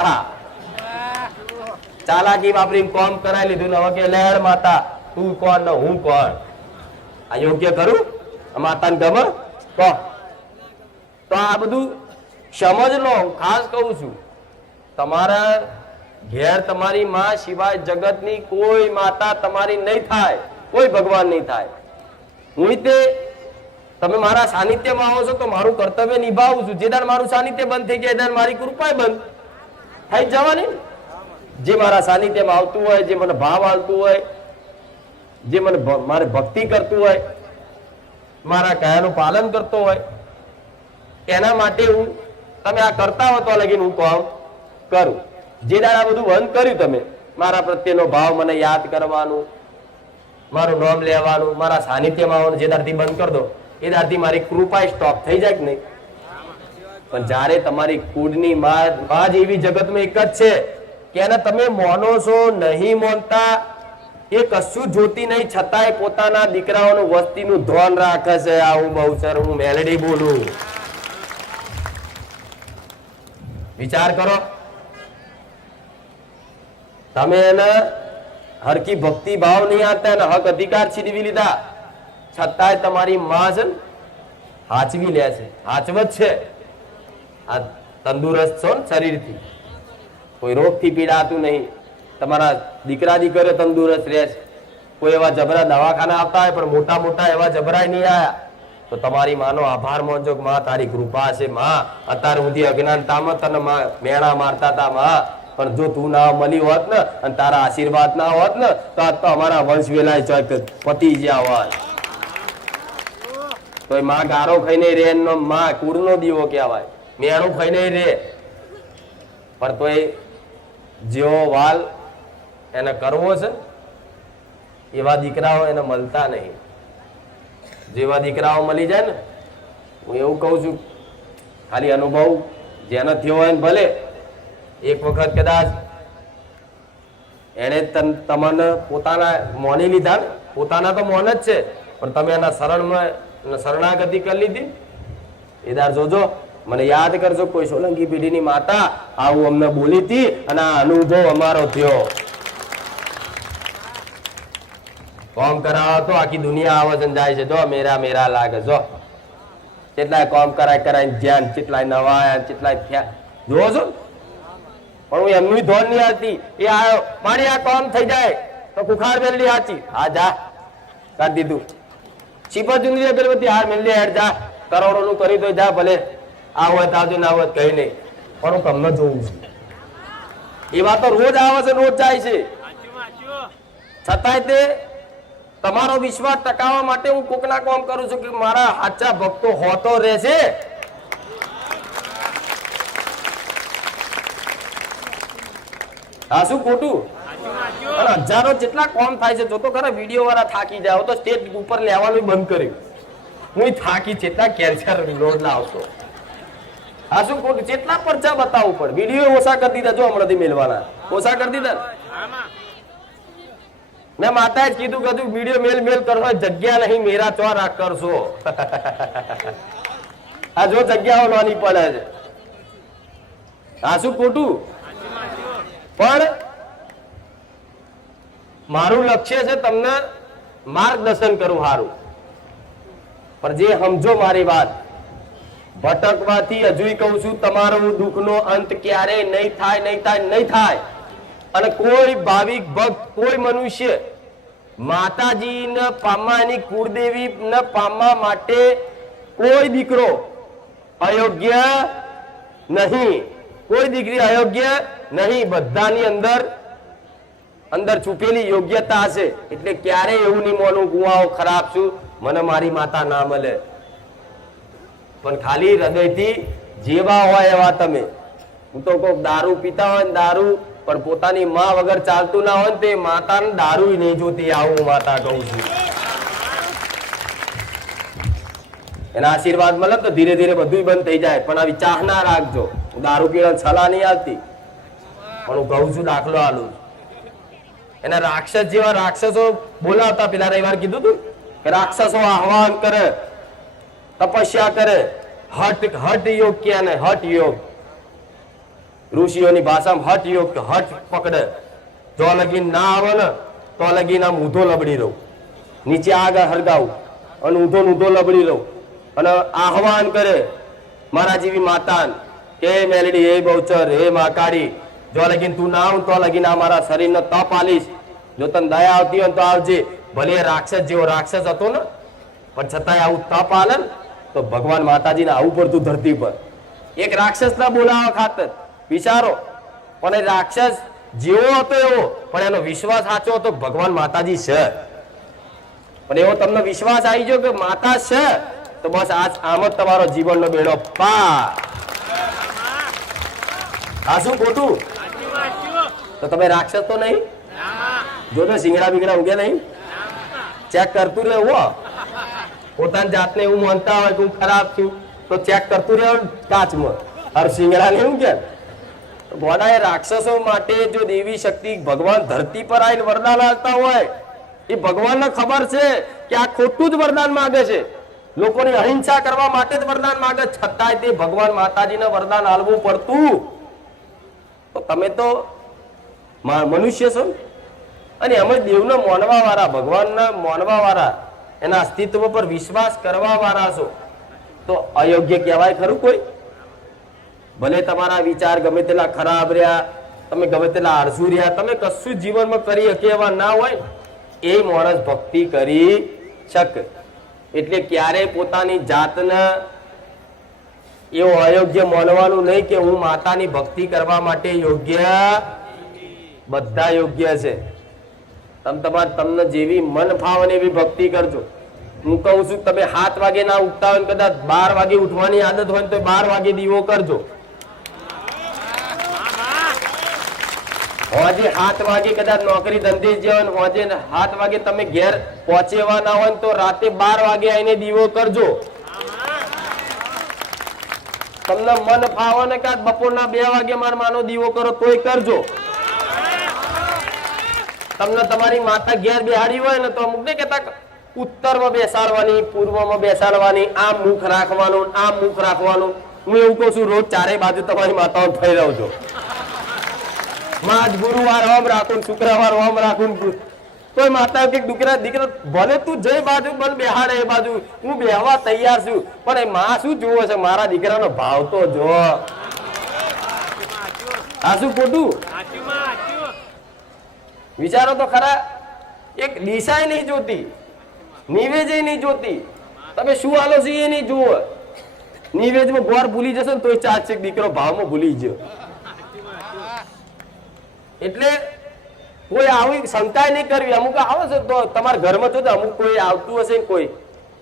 હા ચાલાકી વાપરીને કોમ કરાવી લીધું ને હવે કે લેડ માતા તું કોણ ને હું કોણ આ યોગ્ય કરું માતાને ગમે તો આ બધું સમજ લો ખાસ કહું છું તમારા ઘેર તમારી માં સિવાય જગતની કોઈ માતા તમારી નહીં થાય કોઈ ભગવાન નહીં થાય હું તે તમે મારા સાનિધ્યમાં આવો છો તો મારું કર્તવ્ય નિભાવું છું જે દાડ મારું સાનિધ્ય બંધ થઈ જાય દાડ મારી કૃપા બંધ થઈ જવાની જે મારા સાનિધ્યમાં આવતું હોય જે મને ભાવ આવતું હોય જે મને મારે ભક્તિ કરતું હોય મારા કયાનું પાલન કરતો હોય એના માટે હું તમે આ કરતા હો તો લગીને હું કામ કરું જે દાડા બધું બંધ કર્યું તમે મારા પ્રત્યેનો ભાવ મને યાદ કરવાનું મારું નામ લેવાનું મારા સાનિધ્યમાં આવવાનું જે દાડથી બંધ કરી દો એ દાડથી મારી કૃપા સ્ટોપ થઈ જાય કે નહીં પણ જ્યારે તમારી કુળની માં જ એવી જગતમાં એક જ છે કે એને તમે માનો છો નહીં માનતા એ કશું જોતી નહીં છતાંય પોતાના દીકરાઓનું વસ્તીનું ધ્યાન રાખે છે આવું બહુ સર હું મેલેડી બોલું વિચાર કરો તમે એને હરકી ભક્તિ ભાવ નહીં આપતા અને હક અધિકાર છીનવી લીધા છતાંય તમારી માં છે હાચવી લે છે હાચવત છે આ તંદુરસ્ત છો ને શરીરથી કોઈ રોગથી પીડાતું નહીં તમારા દીકરા દીકરીઓ તંદુરસ્ત રહે છે કોઈ એવા જબરા દવાખાના આવતા હોય પણ મોટા મોટા એવા જબરાય નહીં આયા તો તમારી માનો આભાર માનજો કે માં તારી કૃપા છે માં અત્યારે સુધી અજ્ઞાનતામાં તને મેણા મારતા હતા માં પણ જો તું ના મળી હોત ને અને તારા આશીર્વાદ ના હોત ને તો આજ તો અમારા વંશ વેલાય ચોક પતી જ્યાં હોત તો એ માં ગારો ખાઈને રે નો માં કુળનો દીવો કહેવાય મેણું ખાઈને રે પણ તો એ જેવો વાલ એને કરવો છે એવા દીકરાઓ એને મળતા નહીં જેવા દીકરાઓ મળી જાય ને હું એવું કહું છું ખાલી અનુભવ જેનો થયો હોય ને ભલે એક વખત કદાચ એને તમને પોતાના મોની લીધા ને પોતાના તો મોન જ છે પણ તમે એના શરણાગતિ કરી લીધી એ દાર જોજો મને યાદ કરજો કોઈ સોલંકી પેઢીની માતા આવું અમને બોલી હતી અને આ અનુભવ અમારો થયો કોમ કરાવો તો આખી દુનિયા આવે જાય છે જો મેરા મેરા લાગે જો કેટલાય કોમ કરાય ધ્યાન કેટલાય નવાયા કેટલાય થયા જોવો છો પણ હું એમનું ધોન નહીં આવતી એ આવ્યો મારી આ કોમ થઈ જાય તો કુખાર મેળવી સાચી હા જા કરી દીધું ચીપા ચુંદરી પેલી હાર મેળવી હેડ જા કરોડો નું કરી દો જા ભલે આ હોય તાજુ ના હોય કઈ નહીં પણ હું તમને જોઉં છું એવા તો રોજ આવે છે રોજ જાય છે છતાંય તે તમારો વિશ્વાસ ટકાવવા માટે હું કોકના કામ કરું છું કે મારા સાચા ભક્તો હોતો રહેશે હા શું ખોટું અને હજારો જેટલા કોમ થાય છે જો તો ખરા વિડીયો વાળા થાકી જાય તો સ્ટેજ ઉપર લેવાનું બંધ કર્યું હું થાકી જેટલા કેન્સર લોડ ના આવતો હા શું ખોટું જેટલા પરચા બતાવવું પડે વિડીયો ઓછા કરી દીધા જો હમણાંથી મેળવાના ઓછા કરી દીધા મેં માતાએ જ કીધું કે વિડીયો મેલ કરવા જગ્યા નહીં મેરા ચો રાખ કરશો આ જો જગ્યાઓ નાની પડે છે આ શું ખોટું પણ મારું લક્ષ્ય છે તમને માર્ગદર્શન કરું સારું પણ જે સમજો મારી વાત ભટકવાથી હજુ કહું છું તમારું દુઃખનો અંત ક્યારેય નહીં થાય અને કોઈ ભાવિક ભક્ત કોઈ મનુષ્ય માતાજીને પામવા એની કુળદેવી ને પામવા માટે કોઈ દીકરો અયોગ્ય નહીં કોઈ દીકરી અયોગ્ય નહીં બધાની અંદર છુપેલી યોગ્યતા હશે એટલે ક્યારેય એવું નહીં માનું હું ખરાબ છું મને મારી માતા ના મળે પણ ખાલી હૃદયથી જેવા હોય એવા તમે હું તો કોઈ દારૂ પીતા હોય ને દારૂ પણ પોતાની માં વગર ચાલતું ના હોય ને તે માતાને દારૂ નહીં જોતી આવું માતા કહું છું એના આશીર્વાદ મળે તો ધીરે ધીરે બધું બંધ થઈ જાય પણ આવી ચાહ ના રાખજો દારૂ પીવા સલાહ નહીં આવતી પણ હું કહું છું દાખલો આલું એના રાક્ષસ જેવા રાક્ષસો બોલાવતા પેલા રવિવાર કીધું તું કે રાક્ષસો આહવાન કરે તપસ્યા કરે હટ યોગ કે હટ યોગ ઋષિઓની ભાષામાં હઠ યોગ, હઠ પકડે. જો લગીન ના આવે ને તો લગીન આમ ઊંધો લબડી રહું, નીચે આગળ હળગાવું અને ઊંધો લબડી રહું અને આહવાન કરે મારા જેવી માતા કે મેલડી, હે બહુચર, હે મહાકાળી, જો લગીન તું ના આવ તો લગીન આ મારા શરીરનો તપ આલીશ. જો તને દયા આવતી હોય તો આવજે. ભલે રાક્ષસ જેવો રાક્ષસ હતો ને, પણ છતાંય આવું તપ આલે ને તો ભગવાન માતાજીને આવું પડતું ધરતી પર. એક રાક્ષસ ના બોલાવા ખાતર વિચારો, પણ એ રાક્ષસ જેવો હતો એવો, પણ એનો વિશ્વાસ સાચો હતો ભગવાન માતાજી છે. પણ એવો તમને વિશ્વાસ આવી ગયો કે માતા છે તો બસ આમ જ તમારો જીવનનો બેડો પાર. આ શું ખોટું? તો તમે રાક્ષસ તો નહીં જો તો સિંગડા બિંગડા ઉગે નહીં. ચેક કરતું રહેવું, પોતાની જાતને એવું માનતા હોય કે હું ખરાબ છું તો ચેક કરતું રહેવું કાચમાં. હર સિંગડા ને એવું કે ગોડા, એ રાક્ષસો માટે જો દેવી શક્તિ ભગવાન ધરતી પર આવીને વરદાન આપતા હોય, એ ભગવાનને ખબર છે કે આ ખોટું જ વરદાન માંગે છે, લોકોની અહિંસા કરવા માટે જ વરદાન માંગે, છતાંય તે ભગવાન માતાજીને વરદાન આલવું પડતું. તો તમે તો મનુષ્ય છો અને અમે દેવને માનવા વાળા, ભગવાનને માનવા વાળા, એના અસ્તિત્વ પર વિશ્વાસ કરવા વાળા છો, તો અયોગ્ય કહેવાય ખરું કોઈ? ભલે તમારા વિચાર ગમે તેટલા ખરાબ રહ્યા, તમે ગમે તેટલા આળસુ રહ્યા, તમે કશું જીવનમાં કરી શકે એવા ના હોય, એ માણસ ભક્તિ કરી શકે. એટલે ક્યારેય પોતાની જાતને એવું અયોગ્ય માનવાનું નહીં કે હું માતાની ભક્તિ કરવા માટે યોગ્ય. બધા યોગ્ય છે. તમને જેવી મન ફાવે એવી ભક્તિ કરજો. હું કહું છું તમે 7 વાગે ના ઉઠતા હોય, કદાચ 12 વાગે ઉઠવાની આદત હોય તો 12 વાગે દીવો કરજો. હોજે 7 વાગે કદાચ નોકરી ધંધે જવાનું, હોજે 7 વાગે તમે ઘેર પહોંચેવા ના હોય તો રાતે 12 વાગે આવીને દીવો કરજો. તમને મન ફાવે ને કે બપોરના 2 વાગે માર માનો દીવો કરો તોય કરજો. તમને તમારી માતા ઘેર બેહાડી હોય ને તો અમુક ને કેતા ઉત્તરમાં બેસાડવાની, પૂર્વમાં બેસાડવાની, આમ મુખ રાખવાનું, આમ મુખ રાખવાનું. હું એવું કહું છું રોજ 4 બાજુ તમારી માતાઓ થઈ રહ્યો છો. આજ ગુરુવાર ઓમ રાખું, શુક્રવાર ઓમ રાખું, કોઈ માતા કે દીકરા ભલે તું જે બાજુ બન બેહાડે એ બાજુ હું બેહવા તૈયાર છું, પણ એ માં શું જુઓ છે? મારા દીકરાનો ભાવ તો જો. આ શું ખોટું? વિચારો તો ખરા. એક દિશા નહીં જોતી, નિવેજ નહીં જોતી, તમે શું આલો છો એ નહીં જુઓ. નિવેજમાં ગોળ ભૂલી જશો ને તો ચાલશે, દીકરો ભાવમાં ભૂલી ગયો. એટલે કોઈ આવી શંકા નહીં કરવી. અમુક આવે છે તો તમારા ઘરમાં જો અમુક કોઈ આવતું હશે, કોઈ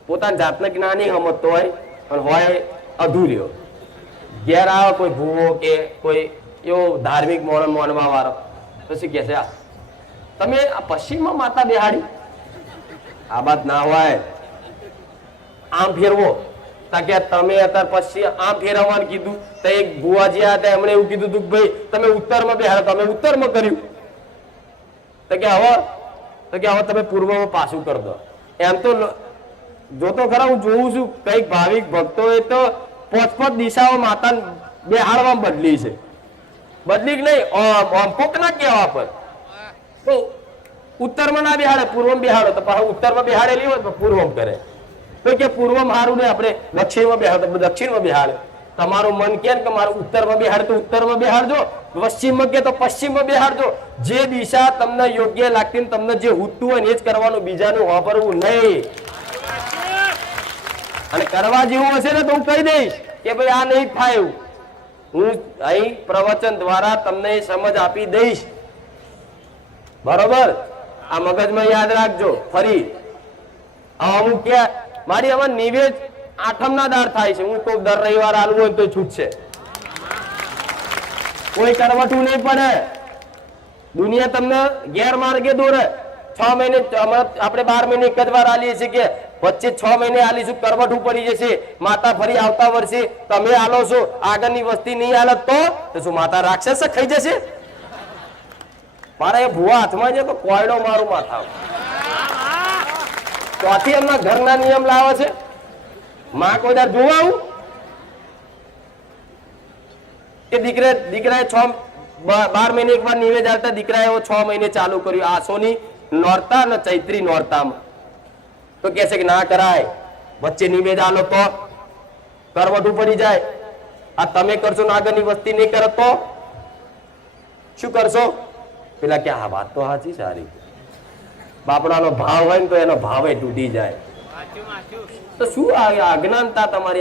પોતાની જાતને જ્ઞાની સમજતો હોય અને હોય અધૂર્યો, ઘેર આવે કોઈ ભૂવો કે કોઈ એવો ધાર્મિક માનવા વાળો, પછી કે છે આ તમે આ પશ્ચિમમાં માતા બેહાડી, આ વાત ના હોય. આમ ફેરવો કે તમે અત્યારે પશ્ચિમ આમ ફેરવવાનું કીધું તો એક ભુવાજી હતા, એમણે એવું કીધું હતું કે ભાઈ તમે ઉત્તરમાં બેહાડો, તમે ઉત્તરમાં કર્યું તો કે હવે તમે પૂર્વમાં પાછું કરી દો. એમ તો જોતો ખરા, હું જોઉં છું કઈક ભાવિક ભક્તો એ તો 5 દિશાઓ માતા બેહાડવામાં બદલી છે. બદલી કે નહીં, આમ કોક ના કહેવા પર તો ઉત્તરમાં ના બેહાડે, પૂર્વમાં બેહાડો, તો પાછું ઉત્તરમાં બેહાડેલી હોય તો પૂર્વમાં કરે. તો કે પૂર્વમાં સારું ને આપણે દક્ષિણમાં બેહાડો, દક્ષિણમાં બેહાડે. તમારું મન કે મારું ઉત્તરમાં બેહાડ તો ઉત્તરમાં બેહાડજો, પશ્ચિમમાં કે તો પશ્ચિમમાં બેહાડજો. જે દિશા તમને યોગ્ય લાગતી ને તમને જે ઉઠતું હોય ને એ જ કરવાનું, બીજાનું વાપરવું નહીં. અને કરવા જેવું હશે ને તો હું કહી દઈશ કે ભાઈ આ નહીં થાય, હું અહીં પ્રવચન દ્વારા તમને સમજ આપી દઈશ. બરોબર? આ મગજમાં યાદ રાખજો. ફરી અમુક કે મારી આમાં નિવેદ 8મના દાર થાય છે, હું તો દર રવિવાર આલવું હોય તો છૂટશે, કોઈ કરવટું નહીં પડે. દુનિયા તમને ગેરમાર્ગે દોરે. 6 મહિને આપણે 12 મહિને એક જ વાર આલીએ છીએ, કે વચ્ચે 6 મહિને આલીશું, કરવટું પડી જશે. માતા ફરી આવતા વર્ષે તમે આલો છો, આગળની વસ્તી નહીં આલત તો શું માતા રાક્ષસ ખાઈ જશે? મારા એ ભુવા હાથમાં છે તો કોયડો મારું માથા. ત્યાંથી એમના ઘરના નિયમ લાવે છે. માં કોઈ દર જોવા આવું કે દીકરાએ 12 મહિને એકવાર નિવેદ આવતા દીકરાએ 6 મહિને ચાલુ કર્યું આસોની નોરતા અને ચૈત્રી નોરતામાં. તો કે છે કે ના કરાય, વચ્ચે નિવેદ આલો તો કરવટું પડી જાય. આ તમે કરશો ને આગળની વસ્તી નહીં કરે તો શું કરશો? પેલા કે આ વાત તો સાચી સારી, બાપડાનો ભાવ હોય ને તો એનો ભાવે તૂટી જાય. તો શું આ અજ્ઞાનતા તમારી